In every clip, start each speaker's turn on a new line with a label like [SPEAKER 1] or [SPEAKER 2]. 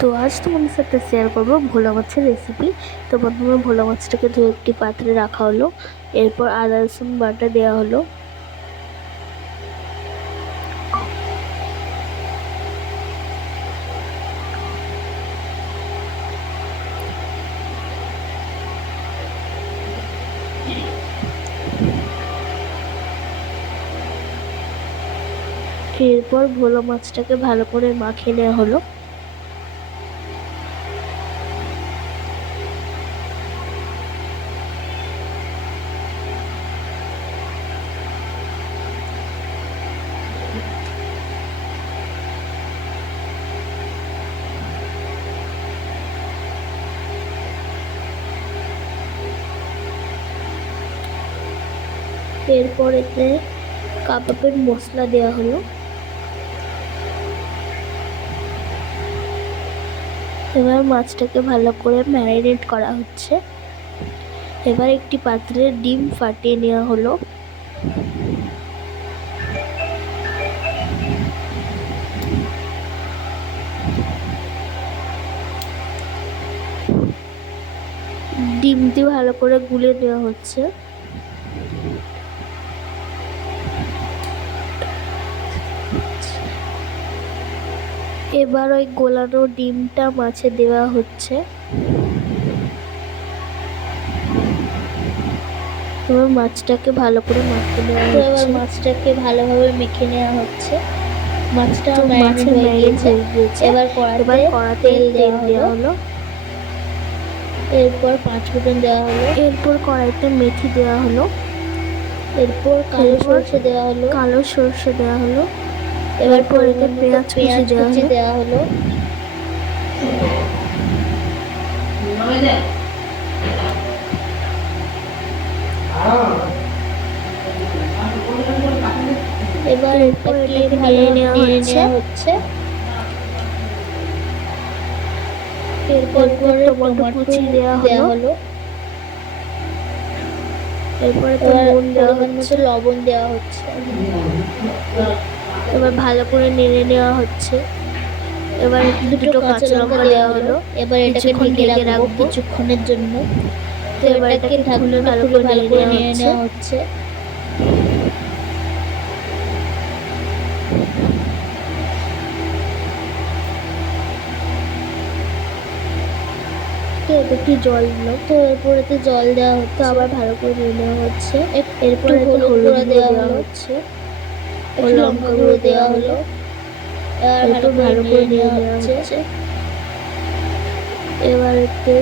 [SPEAKER 1] তো আজ তোমাদের সাথে শেয়ার করব ভোলা মাছের রেসিপি তো প্রথমে ভোলা মাছটাকে ধুয়ে একটি পাত্রে রাখা হলো। এরপর আদা রসুন বাটা দেওয়া হলো। এরপর ভোলা মাছটাকে ভালো করে মাখিয়ে নেওয়া হলো। এরপর এতে কাবাবের মশলা দেওয়া হলো। এবার মাছটাকে ভালো করে ম্যারিনেট করা হচ্ছে। এবার একটি পাত্রে ডিম ফাটিয়ে নেওয়া হলো। ডিমটি ভালো করে গুলে নেওয়া হচ্ছে। এবার ওই গোলানো ডিমটা মাছে দেওয়া হচ্ছে। এবার মাছটাকে ভালো করে মাখিয়ে নেওয়া
[SPEAKER 2] তো এবার মাছটাকে ভালোভাবে মেখে নেওয়া হচ্ছে। মাছটা
[SPEAKER 1] তো
[SPEAKER 2] ম্যারিনেট হয়ে গিয়েছে। এবার কড়াতে
[SPEAKER 1] এবার কড়াতে
[SPEAKER 2] তেল দেওয়া হলো। এরপর পাঁচ ফোড়ন দেওয়া হলো।
[SPEAKER 1] এরপর কড়াইতে মেথি দেওয়া হলো।
[SPEAKER 2] এরপর কালো সরষে দেওয়া হলো।
[SPEAKER 1] কালো সর্ষে দেওয়া হলো।
[SPEAKER 2] এবার পরিমাণ
[SPEAKER 1] পেঁয়াজ কুচি দেওয়া হলো।
[SPEAKER 2] দেওয়া হলো। এবার এটাকে
[SPEAKER 1] নেড়ে নেওয়া হচ্ছে।
[SPEAKER 2] এরপর
[SPEAKER 1] এরপর
[SPEAKER 2] পরে
[SPEAKER 1] টমেটো কুচি দেওয়া
[SPEAKER 2] দেওয়া
[SPEAKER 1] হলো। এরপর নুন দেওয়া হচ্ছে।
[SPEAKER 2] লবণ দেওয়া হচ্ছে।
[SPEAKER 1] এবার ভালো করে নেড়ে নেওয়া হচ্ছে। এবার দুটো কাঁচা লঙ্কা দেওয়া হলো।
[SPEAKER 2] এবার এটাকে ঢেকে রাখব। কিছুক্ষণের জন্য। তো
[SPEAKER 1] এবার
[SPEAKER 2] এটাকে ঢাকনা
[SPEAKER 1] ভালো করে
[SPEAKER 2] ভালো করে
[SPEAKER 1] নেড়ে নেওয়া
[SPEAKER 2] হচ্ছে।
[SPEAKER 1] তো এতে একটু জল দিল
[SPEAKER 2] তো এরপর এতে জল দেওয়া
[SPEAKER 1] তো
[SPEAKER 2] হচ্ছে
[SPEAKER 1] আবার ভালো করে নেড়ে নেওয়া হচ্ছে।
[SPEAKER 2] এরপর হলুদ
[SPEAKER 1] দেওয়া হচ্ছে।
[SPEAKER 2] একটু লঙ্কা গুঁড়ো দেওয়া হলো। এবার
[SPEAKER 1] এরপর
[SPEAKER 2] ভালো করে নেড়ে নেওয়া হচ্ছে।
[SPEAKER 1] এবার একটু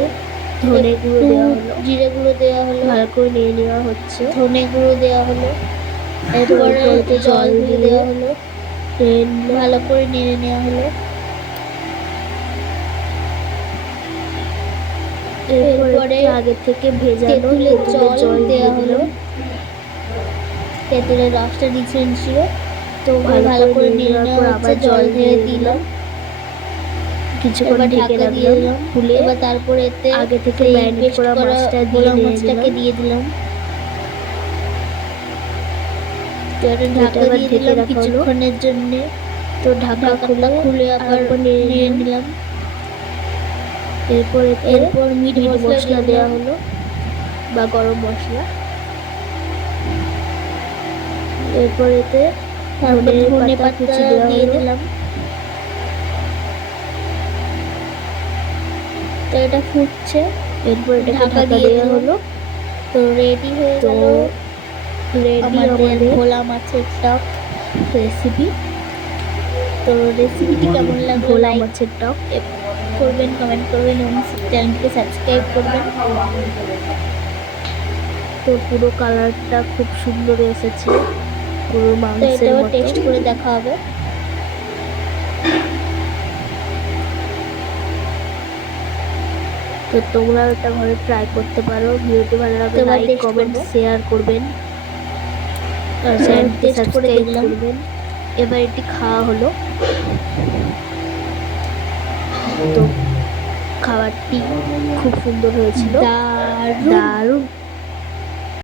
[SPEAKER 1] ধনে গুঁড়ো দেওয়া হলো।
[SPEAKER 2] জিরে গুঁড়ো দেওয়া হলো।
[SPEAKER 1] ভালো করে নেড়ে নেওয়া হচ্ছে।
[SPEAKER 2] ধনে গুঁড়ো দেওয়া হলো এরপরে জল দিয়ে দেওয়া হলো। ভালো করে নেড়ে নেওয়া হলো।
[SPEAKER 1] এরপরে আগে থেকে ভেজানো
[SPEAKER 2] তেঁতুলের জল দেওয়া হলো। তেঁতুলের রসটা দিচ্ছিলেন ছিল।
[SPEAKER 1] তো
[SPEAKER 2] ভালো করে নেড়ে নেওয়ার আবার জল দিয়ে দিলাম।
[SPEAKER 1] কিছুক্ষণ ঢেকে রাখলাম খুলে
[SPEAKER 2] এবার তারপরে এতে
[SPEAKER 1] আগে থেকে ম্যারিনেট করা মাছটা দিয়ে
[SPEAKER 2] মাছটাকে। দিয়ে দিলাম। তো এটা ঢাকা দিয়ে দিলাম। কিছুক্ষণের জন্য।
[SPEAKER 1] তো ঢাকা খুলে
[SPEAKER 2] খুলে আবার নিয়ে
[SPEAKER 1] নিলাম। এরপর
[SPEAKER 2] এরপর মিট মশলা
[SPEAKER 1] দেওয়া হলো বা গরম মশলা। এরপর এতে
[SPEAKER 2] তারপর
[SPEAKER 1] ধনে পাতা
[SPEAKER 2] দিয়ে দিলাম। তো এটা ফুটছে।
[SPEAKER 1] এরপর
[SPEAKER 2] ঢাকা দিয়ে
[SPEAKER 1] দেওয়া হলো।
[SPEAKER 2] তো রেডি হয়ে
[SPEAKER 1] তো
[SPEAKER 2] গেল।
[SPEAKER 1] রেডি
[SPEAKER 2] আমাদের
[SPEAKER 1] আমাদের
[SPEAKER 2] ভোলা মাছের টক
[SPEAKER 1] রেসিপি
[SPEAKER 2] তো রেসিপিটি কেমন লাগল?
[SPEAKER 1] ভোলা
[SPEAKER 2] লাইক
[SPEAKER 1] মাছের টক।
[SPEAKER 2] করবেন কমেন্ট করবেন এবং সাবস্ক্রাইব করবেন।
[SPEAKER 1] তো পুরো কালারটা খুব সুন্দর এসেছে। পুরো
[SPEAKER 2] তো
[SPEAKER 1] মাংসের মতো।
[SPEAKER 2] টেস্ট করে দেখা হবে।
[SPEAKER 1] তো তোমরাও এটা ঘরে ট্রাই করতে পারো ভিডিওটি ভালো লাগলে লাইক কমেন্ট শেয়ার করবেন। আর চ্যানেলটি
[SPEAKER 2] করে
[SPEAKER 1] সাবস্ক্রাইব করবেন। এবার এটি খাওয়া হলো। তো খাবারটি খুব সুন্দর হয়েছিল। দারুণ।